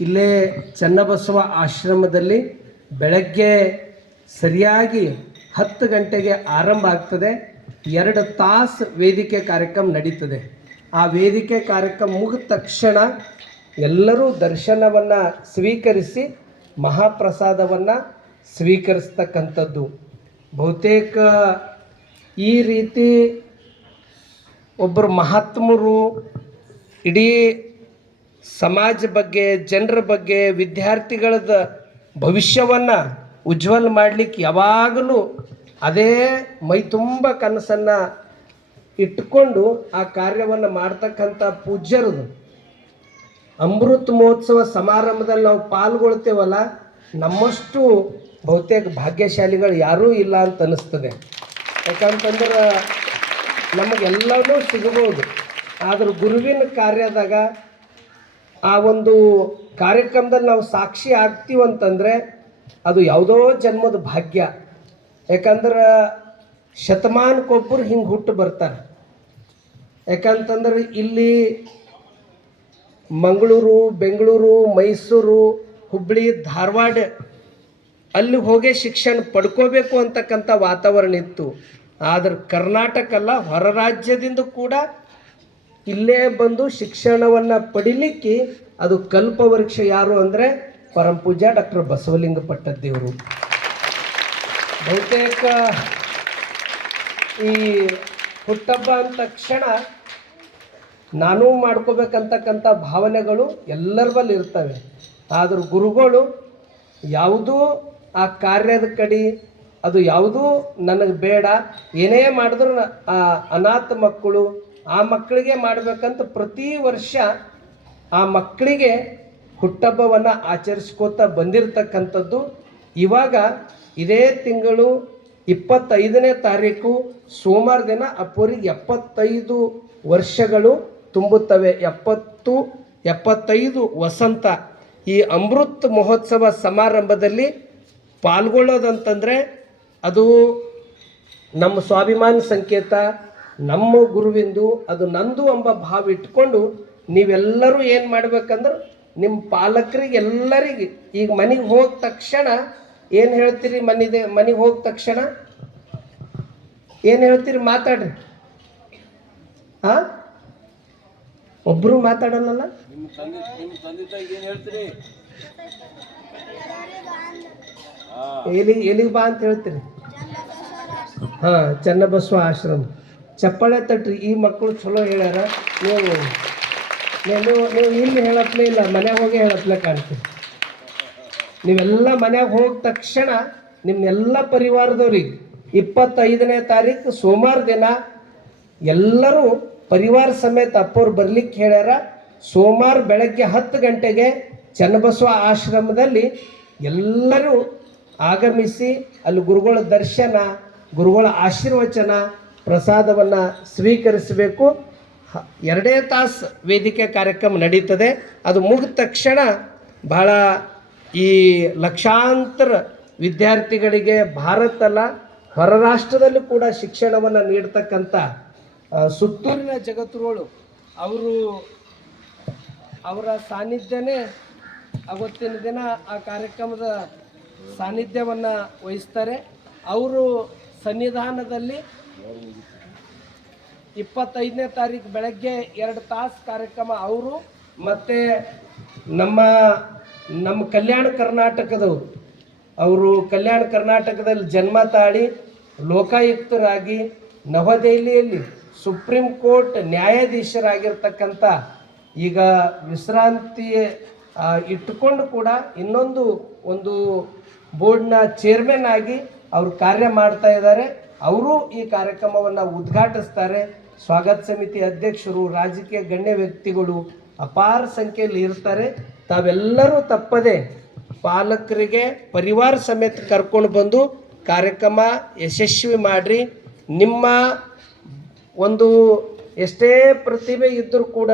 ಇಲ್ಲೇ ಚನ್ನಬಸವ ಆಶ್ರಮದಲ್ಲಿ ಬೆಳಗ್ಗೆ ಸರಿಯಾಗಿ ಹತ್ತು ಗಂಟೆಗೆ ಆರಂಭ ಆಗ್ತದೆ. ಎರಡು ತಾಸು ವೇದಿಕೆ ಕಾರ್ಯಕ್ರಮ ನಡೀತದೆ. ಆ ವೇದಿಕೆ ಕಾರ್ಯಕ್ರಮ ಮುಗಿದ ತಕ್ಷಣ ಎಲ್ಲರೂ ದರ್ಶನವನ್ನು ಸ್ವೀಕರಿಸಿ ಮಹಾಪ್ರಸಾದವನ್ನು ಸ್ವೀಕರಿಸ್ತಕ್ಕಂಥದ್ದು. ಬಹುತೇಕ ಈ ರೀತಿ ಒಬ್ಬರು ಮಹಾತ್ಮರು ಇಡೀ ಸಮಾಜ ಬಗ್ಗೆ, ಜನರ ಬಗ್ಗೆ, ವಿದ್ಯಾರ್ಥಿಗಳದ ಭವಿಷ್ಯವನ್ನು ಉಜ್ವಲ ಮಾಡಲಿಕ್ಕೆ ಯಾವಾಗಲೂ ಅದೇ ಮೈ ತುಂಬ ಕನಸನ್ನು ಇಟ್ಟುಕೊಂಡು ಆ ಕಾರ್ಯವನ್ನು ಮಾಡ್ತಕ್ಕಂಥ ಪೂಜ್ಯರದು ಅಮೃತ ಮಹೋತ್ಸವ ಸಮಾರಂಭದಲ್ಲಿ ನಾವು ಪಾಲ್ಗೊಳ್ತೇವಲ್ಲ, ನಮ್ಮಷ್ಟು ಬಹುತೇಕ ಭಾಗ್ಯಶಾಲಿಗಳು ಯಾರೂ ಇಲ್ಲ ಅಂತ ಅನ್ನಿಸ್ತದೆ. ಯಾಕಂತಂದ್ರೆ ನಮಗೆಲ್ಲವೂ ಸಿಗಬಹುದು. ಆದ್ರೆ ಗುರುವಿನ ಕಾರ್ಯದಾಗ ಆ ಒಂದು ಕಾರ್ಯಕ್ರಮದಲ್ಲಿ ನಾವು ಸಾಕ್ಷಿ ಆಗ್ತೀವಂತಂದರೆ ಅದು ಯಾವುದೋ ಜನ್ಮದ ಭಾಗ್ಯ. ಯಾಕಂದ್ರೆ ಶತಮಾನಕ್ಕೊಬ್ಬರು ಹಿಂಗೆ ಹುಟ್ಟು ಬರ್ತಾರೆ. ಯಾಕಂತಂದ್ರೆ ಇಲ್ಲಿ ಮಂಗಳೂರು, ಬೆಂಗಳೂರು, ಮೈಸೂರು ಹುಬ್ಬಳ್ಳಿ ಧಾರವಾಡ ಅಲ್ಲಿ ಹೋಗಿ ಶಿಕ್ಷಣ ಪಡ್ಕೋಬೇಕು ಅಂತಕ್ಕಂಥ ವಾತಾವರಣ ಇತ್ತು. ಆದರೆ ಕರ್ನಾಟಕ ಅಲ್ಲ, ಹೊರ ರಾಜ್ಯದಿಂದ ಕೂಡ ಇಲ್ಲೇ ಬಂದು ಶಿಕ್ಷಣವನ್ನು ಪಡಿಲಿಕ್ಕೆ ಅದು ಕಲ್ಪವೃಕ್ಷ ಯಾರು ಅಂದರೆ ಪರಂ ಪೂಜ್ಯ ಡಾಕ್ಟರ್ ಬಸವಲಿಂಗ ಪಟ್ಟದ್ದೇವರು. ಬಹುತೇಕ ಈ ಹುಟ್ಟಬ್ಬ ಅಂದ ತಕ್ಷಣ ನಾನು ಮಾಡ್ಕೋಬೇಕಂತಕ್ಕಂಥ ಭಾವನೆಗಳು ಎಲ್ಲರ ಬಲ್ಲಿ ಇರ್ತವೆ. ಆದರೂ ಗುರುಗಳು ಯಾವುದೂ ಆ ಕಾರ್ಯದ ಕಡೆ ಅದು ಯಾವುದೂ ನನಗೆ ಬೇಡ, ಏನೇ ಮಾಡಿದ್ರು ಆ ಅನಾಥ ಮಕ್ಕಳು ಆ ಮಕ್ಕಳಿಗೆ ಮಾಡಬೇಕಂತ ಪ್ರತಿ ವರ್ಷ ಆ ಮಕ್ಕಳಿಗೆ ಹುಟ್ಟಹಬ್ಬವನ್ನು ಆಚರಿಸ್ಕೋತಾ ಬಂದಿರತಕ್ಕಂಥದ್ದು. ಇವಾಗ ಇದೇ ತಿಂಗಳು ಇಪ್ಪತ್ತೈದನೇ ತಾರೀಕು ಸೋಮವಾರ ದಿನ ಅಪ್ಪೋರಿಗೆ ಎಪ್ಪತ್ತೈದು ವರ್ಷಗಳು ತುಂಬುತ್ತವೆ. ಎಪ್ಪತ್ತು, ಎಪ್ಪತ್ತೈದು ವಸಂತ ಈ ಅಮೃತ್ ಮಹೋತ್ಸವ ಸಮಾರಂಭದಲ್ಲಿ ಪಾಲ್ಗೊಳ್ಳೋದಂತಂದರೆ ಅದು ನಮ್ಮ ಸ್ವಾಭಿಮಾನ ಸಂಕೇತ ನಮ್ಮ ಗುರುವಿಂದು ಅದು ನಂದು ಎಂಬ ಭಾವ ಇಟ್ಕೊಂಡು ನೀವೆಲ್ಲರೂ ಏನು ಮಾಡ್ಬೇಕಂದ್ರೆ ನಿಮ್ಮ ಪಾಲಕರಿಗೆ ಎಲ್ಲರಿಗೆ ಈಗ ಮನೆಗೆ ಹೋದ ತಕ್ಷಣ ಏನು ಹೇಳ್ತೀರಿ ಮನೆಗೆ ಮನೆಗೆ ಹೋದ ತಕ್ಷಣ? ಏನು ಹೇಳ್ತೀರಿ ಮಾತಾಡ್ರಿ. ಹಾ ಒಬ್ಬರು ಮಾತಾಡಲ್ಲ ಎಲ್ಲಿ ಎಲ್ಲಿಗೆ ಬಾ ಅಂತ ಹೇಳ್ತೀರಿ. ಹಾಂ, ಚನ್ನಬಸವ ಆಶ್ರಮ. ಚಪ್ಪಾಳೆ ತಟ್ರಿ, ಈ ಮಕ್ಕಳು ಚಲೋ ಹೇಳ್ಯಾರ. ನೀವು ನೀವು ನೀವು- ಇಲ್ಲಿ ಹೇಳಪ್ಲೇ ಇಲ್ಲ ಮನ್ಯಾಗ ಹೋಗಿ ಹೇಳಪ್ಲೇ ಕಾಣ್ತೀವಿ. ನೀವೆಲ್ಲ ಮನ್ಯಾಗ ಹೋದ ತಕ್ಷಣ ನಿಮ್ಮೆಲ್ಲ ಪರಿವಾರದವ್ರಿಗೆ ಇಪ್ಪತ್ತೈದನೇ ತಾರೀಕು ಸೋಮವಾರ ದಿನ ಎಲ್ಲರೂ ಪರಿವಾರ ಸಮೇತ ಅಪ್ಪವ್ರು ಬರ್ಲಿಕ್ಕೆ ಹೇಳ್ಯಾರ. ಸೋಮವಾರ ಬೆಳಗ್ಗೆ ಹತ್ತು ಗಂಟೆಗೆ ಚನ್ನಬಸವ ಆಶ್ರಮದಲ್ಲಿ ಎಲ್ಲರೂ ಆಗಮಿಸಿ ಅಲ್ಲಿ ಗುರುಗಳ ದರ್ಶನ, ಗುರುಗಳ ಆಶೀರ್ವಚನ ಪ್ರಸಾದವನ್ನು ಸ್ವೀಕರಿಸಬೇಕು. ಎರಡೇ ತಾಸು ವೇದಿಕೆ ಕಾರ್ಯಕ್ರಮ ನಡೀತದೆ. ಅದು ಮುಗಿದ ತಕ್ಷಣ ಬಹಳ ಈ ಲಕ್ಷಾಂತರ ವಿದ್ಯಾರ್ಥಿಗಳಿಗೆ ಭಾರತಲ್ಲ ಹೊರ ರಾಷ್ಟ್ರದಲ್ಲೂ ಕೂಡ ಶಿಕ್ಷಣವನ್ನು ನೀಡ್ತಕ್ಕಂಥ ಸುತ್ತೂರಿನ ಜಗತ್ತುಗಳು ಅವರು ಅವರ ಸಾನ್ನಿಧ್ಯನೇ ಅವತ್ತಿನ ದಿನ ಆ ಕಾರ್ಯಕ್ರಮದ ಸಾನ್ನಿಧ್ಯವನ್ನು ವಹಿಸ್ತಾರೆ. ಅವರು ಸನ್ನಿಧಾನದಲ್ಲಿ ಇಪ್ಪತ್ತೈದನೇ ತಾರೀಕು ಬೆಳಗ್ಗೆ ಎರಡು ತಾಸು ಕಾರ್ಯಕ್ರಮ ಅವರು ಮತ್ತು ನಮ್ಮ ನಮ್ಮ ಕಲ್ಯಾಣ ಕರ್ನಾಟಕದವರು. ಅವರು ಕಲ್ಯಾಣ ಕರ್ನಾಟಕದಲ್ಲಿ ಜನ್ಮ ತಾಳಿ ಲೋಕಾಯುಕ್ತರಾಗಿ ನವದೆಹಲಿಯಲ್ಲಿ ಸುಪ್ರೀಂ ಕೋರ್ಟ್ ನ್ಯಾಯಾಧೀಶರಾಗಿರ್ತಕ್ಕಂಥ ಈಗ ವಿಶ್ರಾಂತಿ ಇಟ್ಟುಕೊಂಡು ಕೂಡ ಇನ್ನೊಂದು ಒಂದು ಬೋರ್ಡ್ನ ಚೇರ್ಮನ್ ಆಗಿ ಅವರು ಕಾರ್ಯ ಮಾಡ್ತಾ ಇದ್ದಾರೆ. ಅವರು ಈ ಕಾರ್ಯಕ್ರಮವನ್ನು ಉದ್ಘಾಟಿಸ್ತಾರೆ. ಸ್ವಾಗತ ಸಮಿತಿ ಅಧ್ಯಕ್ಷರು, ರಾಜಕೀಯ ಗಣ್ಯ ವ್ಯಕ್ತಿಗಳು ಅಪಾರ ಸಂಖ್ಯೆಯಲ್ಲಿ ಇರ್ತಾರೆ. ತಾವೆಲ್ಲರೂ ತಪ್ಪದೆ ಪಾಲಕರಿಗೆ ಪರಿವಾರ ಸಮೇತ ಕರ್ಕೊಂಡು ಬಂದು ಕಾರ್ಯಕ್ರಮ ಯಶಸ್ವಿ ಮಾಡಿರಿ. ನಿಮ್ಮ ಒಂದು ಎಷ್ಟೇ ಪ್ರತಿಭೆ ಇದ್ದರೂ ಕೂಡ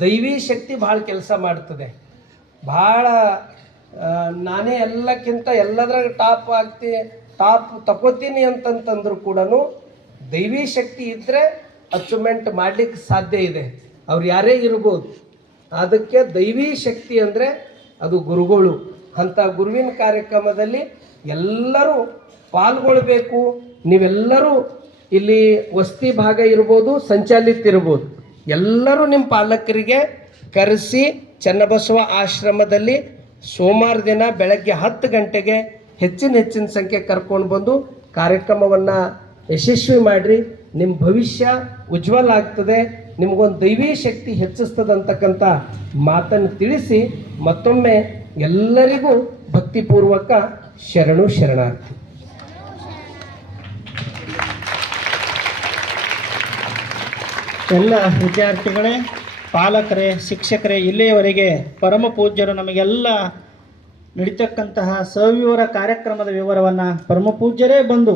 ದೈವಿ ಶಕ್ತಿ ಭಾಳ ಕೆಲಸ ಮಾಡ್ತದೆ. ಭಾಳ ನಾನೇ ಎಲ್ಲಕ್ಕಿಂತ ಎಲ್ಲದ್ರಾಗ ಟಾಪ್ ಆಗ್ತಿ ಟಾಪ್ ತಗೋತೀನಿ ಅಂತಂತಂದ್ರು ಕೂಡ ದೈವಿ ಶಕ್ತಿ ಇದ್ದರೆ ಅಚೀವ್ಮೆಂಟ್ ಮಾಡಲಿಕ್ಕೆ ಸಾಧ್ಯ ಇದೆ. ಅವ್ರು ಯಾರೇ ಇರ್ಬೋದು. ಅದಕ್ಕೆ ದೈವಿ ಶಕ್ತಿ ಅಂದರೆ ಅದು ಗುರುಗಳು. ಅಂಥ ಗುರುವಿನ ಕಾರ್ಯಕ್ರಮದಲ್ಲಿ ಎಲ್ಲರೂ ಪಾಲ್ಗೊಳ್ಬೇಕು. ನೀವೆಲ್ಲರೂ ಇಲ್ಲಿ ವಸ್ತಿ ಭಾಗ ಇರ್ಬೋದು, ಸಂಚಾಲಿತ ಇರ್ಬೋದು. ಎಲ್ಲರೂ ನಿಮ್ಮ ಪಾಲಕರಿಗೆ ಕರೆಸಿ ಚನ್ನಬಸವ ಆಶ್ರಮದಲ್ಲಿ ಸೋಮವಾರ ದಿನ ಬೆಳಗ್ಗೆ ಹತ್ತು ಗಂಟೆಗೆ ಹೆಚ್ಚಿನ ಹೆಚ್ಚಿನ ಸಂಖ್ಯೆ ಕರ್ಕೊಂಡು ಬಂದು ಕಾರ್ಯಕ್ರಮವನ್ನು ಯಶಸ್ವಿ ಮಾಡಿರಿ. ನಿಮ್ಮ ಭವಿಷ್ಯ ಉಜ್ವಲ ಆಗ್ತದೆ. ನಿಮಗೊಂದು ದೈವೀ ಶಕ್ತಿ ಹೆಚ್ಚಿಸ್ತದೆ ಅಂತಕ್ಕಂಥ ಮಾತನ್ನು ತಿಳಿಸಿ ಮತ್ತೊಮ್ಮೆ ಎಲ್ಲರಿಗೂ ಭಕ್ತಿಪೂರ್ವಕ ಶರಣು ಶರಣಾರ್ಥಿ. ಎಲ್ಲ ವಿದ್ಯಾರ್ಥಿಗಳೇ, ಪಾಲಕರೇ, ಶಿಕ್ಷಕರೇ, ಇಲ್ಲಿಯವರೆಗೆ ಪರಮ ಪೂಜ್ಯರು ನಮಗೆಲ್ಲ ನಡೀತಕ್ಕಂತಹ ಸವಿವರ ಕಾರ್ಯಕ್ರಮದ ವಿವರವನ್ನು ಪರಮ ಪೂಜ್ಯರೇ ಬಂದು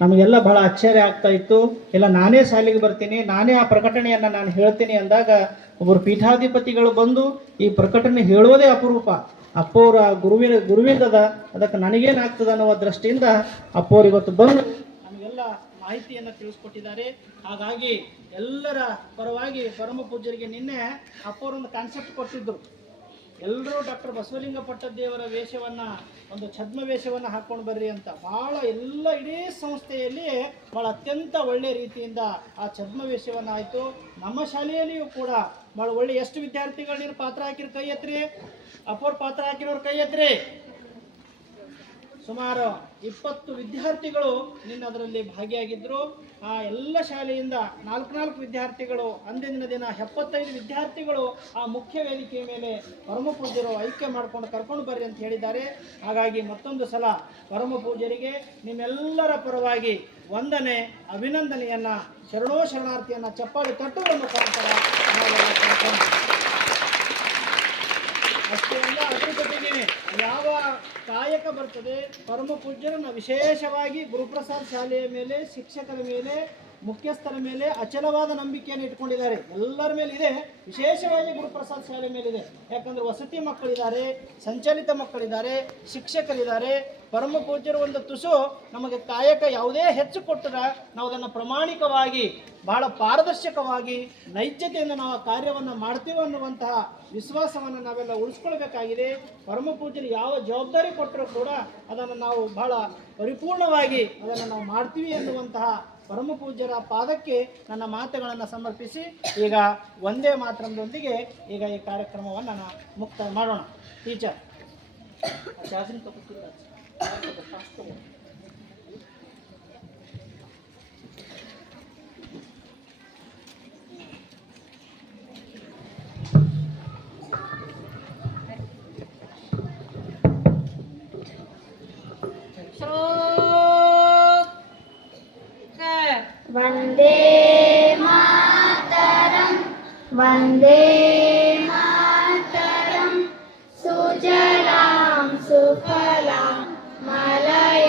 ನಮಗೆಲ್ಲ ಬಹಳ ಆಶ್ಚರ್ಯ ಆಗ್ತಾ ಇತ್ತು. ಇಲ್ಲ ನಾನೇ ಶಾಲೆಗೆ ಬರ್ತೀನಿ, ನಾನೇ ಆ ಪ್ರಕಟಣೆಯನ್ನು ನಾನು ಹೇಳ್ತೀನಿ ಅಂದಾಗ ಒಬ್ಬರು ಪೀಠಾಧಿಪತಿಗಳು ಬಂದು ಈ ಪ್ರಕಟಣೆ ಹೇಳೋದೇ ಅಪರೂಪ. ಅಪ್ಪೋರ ಗುರುವಿನ ಗುರುವಿಂದದ ಅದಕ್ಕೆ ನನಗೇನಾಗ್ತದೆ ಅನ್ನುವ ದೃಷ್ಟಿಯಿಂದ ಅಪ್ಪೋರು ಇವತ್ತು ಬಂದು ನಮಗೆಲ್ಲ ಮಾಹಿತಿಯನ್ನು ತಿಳಿಸ್ಕೊಟ್ಟಿದ್ದಾರೆ. ಹಾಗಾಗಿ ಎಲ್ಲರ ಪರವಾಗಿ ಪರಮ ಪೂಜ್ಯರಿಗೆ ನಿನ್ನೆ ಅಪ್ಪವರೊಂದು ಕಾನ್ಸೆಪ್ಟ್ ಕೊಟ್ಟಿದ್ದರು ಎಲ್ಲರೂ ಡಾಕ್ಟರ್ ಬಸವಲಿಂಗ ಪಟ್ಟದೇವರ ವೇಷವನ್ನು, ಒಂದು ಛದ್ಮ ವೇಷವನ್ನು ಹಾಕ್ಕೊಂಡು ಬರ್ರಿ ಅಂತ ಭಾಳ ಎಲ್ಲ ಇಡೀ ಸಂಸ್ಥೆಯಲ್ಲಿ ಭಾಳ ಅತ್ಯಂತ ಒಳ್ಳೆ ರೀತಿಯಿಂದ ಆ ಛದ್ಮ ವೇಷವನ್ನು ಆಯಿತು. ನಮ್ಮ ಶಾಲೆಯಲ್ಲಿಯೂ ಕೂಡ ಭಾಳ ಒಳ್ಳೆ ಎಷ್ಟು ವಿದ್ಯಾರ್ಥಿಗಳು ನೀನು ಪಾತ್ರ ಹಾಕಿರೋ ಕೈ ಎತ್ರಿ? ಅಪ್ಪವ್ರ ಪಾತ್ರ ಹಾಕಿರೋರು ಕೈ ಎತ್ರಿ? ಸುಮಾರು ಇಪ್ಪತ್ತು ವಿದ್ಯಾರ್ಥಿಗಳು ನಿನ್ನ ಅದರಲ್ಲಿ ಭಾಗಿಯಾಗಿದ್ದರು ಆ ಎಲ್ಲ ಶಾಲೆಯಿಂದ ನಾಲ್ಕು ನಾಲ್ಕು ವಿದ್ಯಾರ್ಥಿಗಳು, ಅಂದಿನ ದಿನ ಎಪ್ಪತ್ತೈದು ವಿದ್ಯಾರ್ಥಿಗಳು ಆ ಮುಖ್ಯ ವೇದಿಕೆಯ ಮೇಲೆ ಪರಮ ಪೂಜ್ಯರು ಐಕ್ಯ ಮಾಡ್ಕೊಂಡು ಕರ್ಕೊಂಡು ಬರ್ರಿ ಅಂತ ಹೇಳಿದ್ದಾರೆ. ಹಾಗಾಗಿ ಮತ್ತೊಂದು ಸಲ ಪರಮ ಪೂಜ್ಯರಿಗೆ ನಿಮ್ಮೆಲ್ಲರ ಪರವಾಗಿ ವಂದನೆ, ಅಭಿನಂದನೆಯನ್ನು ಶರಣೋ ಶರಣಾರ್ಥಿಯನ್ನು ಚಪ್ಪಾಳಿ ತಟ್ಟುವ ಮುಖಾಂತರ ನಾವೆಲ್ಲ ತಿಳ್ಕೊಂಡು ಅಷ್ಟೇ ಅಲ್ಲ ಅದ್ರ ಜೊತೆಗೆ ಯಾವ ಕಾಯಕ ಬರ್ತದೆ? ಪರಮ ಪೂಜ್ಯರನ್ನ ವಿಶೇಷವಾಗಿ ಗುರುಪ್ರಸಾದ್ ಶಾಲೆಯ ಮೇಲೆ, ಶಿಕ್ಷಕರ ಮೇಲೆ ಮುಖ್ಯಸ್ಥರ ಮೇಲೆ ಅಚಲವಾದ ನಂಬಿಕೆಯನ್ನು ಇಟ್ಕೊಂಡಿದ್ದಾರೆ. ಎಲ್ಲರ ಮೇಲೆ ಇದೆ ವಿಶೇಷವಾಗಿ ಗುರುಪ್ರಸಾದ್ ಶಾಲೆ ಮೇಲಿದೆ. ಯಾಕಂದ್ರೆ ವಸತಿ ಮಕ್ಕಳಿದ್ದಾರೆ, ಸಂಚಲಿತ ಮಕ್ಕಳಿದ್ದಾರೆ, ಶಿಕ್ಷಕರಿದ್ದಾರೆ. ಪರಮ ಪೂಜ್ಯರು ಒಂದು ತುಸು ನಮಗೆ ಕಾಯಕ ಯಾವುದೇ ಹೆಚ್ಚು ಕೊಟ್ಟರೆ ನಾವು ಅದನ್ನು ಪ್ರಾಮಾಣಿಕವಾಗಿ, ಬಹಳ ಪಾರದರ್ಶಕವಾಗಿ, ನೈಜತೆಯಿಂದ ನಾವು ಕಾರ್ಯವನ್ನು ಮಾಡ್ತೀವಿ ಅನ್ನುವಂತಹ ವಿಶ್ವಾಸವನ್ನು ನಾವೆಲ್ಲ ಉಳಿಸ್ಕೊಳ್ಬೇಕಾಗಿದೆ. ಪರಮ ಪೂಜ್ಯರು ಯಾವ ಜವಾಬ್ದಾರಿ ಕೊಟ್ಟರೂ ಕೂಡ ಅದನ್ನು ನಾವು ಬಹಳ ಪರಿಪೂರ್ಣವಾಗಿ ಅದನ್ನು ನಾವು ಮಾಡ್ತೀವಿ ಎನ್ನುವಂತಹ ಪರಮ ಪೂಜ್ಯರ ಪಾದಕ್ಕೆ ನನ್ನ ಮಾತುಗಳನ್ನು ಸಮರ್ಪಿಸಿ, ಈಗ ಒಂದೇ ಮಾತ್ರದೊಂದಿಗೆ ಈಗ ಈ ಕಾರ್ಯಕ್ರಮವನ್ನು ನಾನು ಮುಕ್ತಾಯ ಮಾಡೋಣ. ಟೀಚರ್ वन्दे मातरं सुजलां सुफलां मलयदशीतलां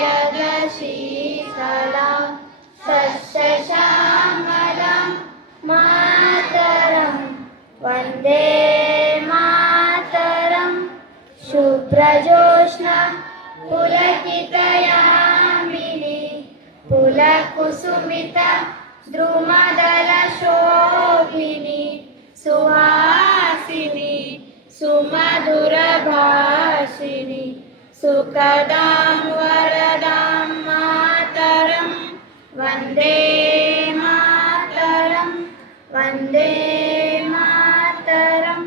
सस्यश्यामलां मातरं वन्दे मातरं शुभ्रजोष्णा पुलकितयामिनी पुलकुसुमिता द्रुमदलशोभिनी सुवासिनि सुमधुरभाषिणि सुखदां वरदां मातरं वन्दे मातरं वन्दे मातरं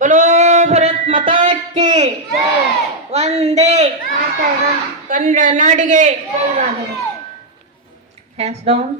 बोलो भरत माता की वन्दे मातरं कन्नड नाडिगे हैंड्स डाउन